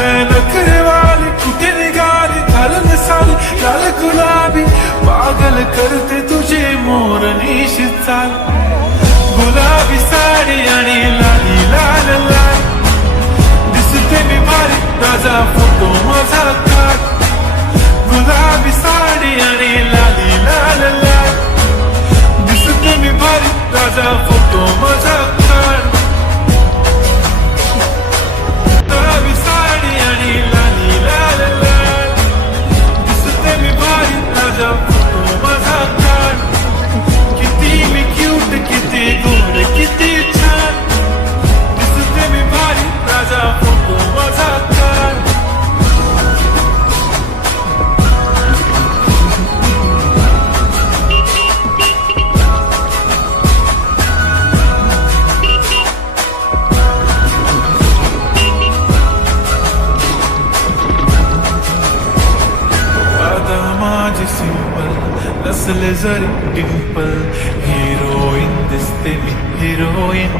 नखरेवाली कुठे निघाली घालून साली लाल गुलाबी पागल करते तुझे मोरनी चाल गुलाबी साडी आणि लाली लाल लाल दिसते मी भारी राजा फोटो माझा काढ गुलाबी साडी आणि लाली लाल लाल दिसते मी भारी राजा फोटो माझा काढ गुलाबी साडी आणि लाली लाल लाल दिसते मी भारी राजा फोटो माझा काढ किती मी क्यूट किती गोड किती छान दिसते मी भारी राजा फोटो माझा काढ माझी सिंपल नसले जरी डिंपल हिरोईन दिसते मी हिरोईन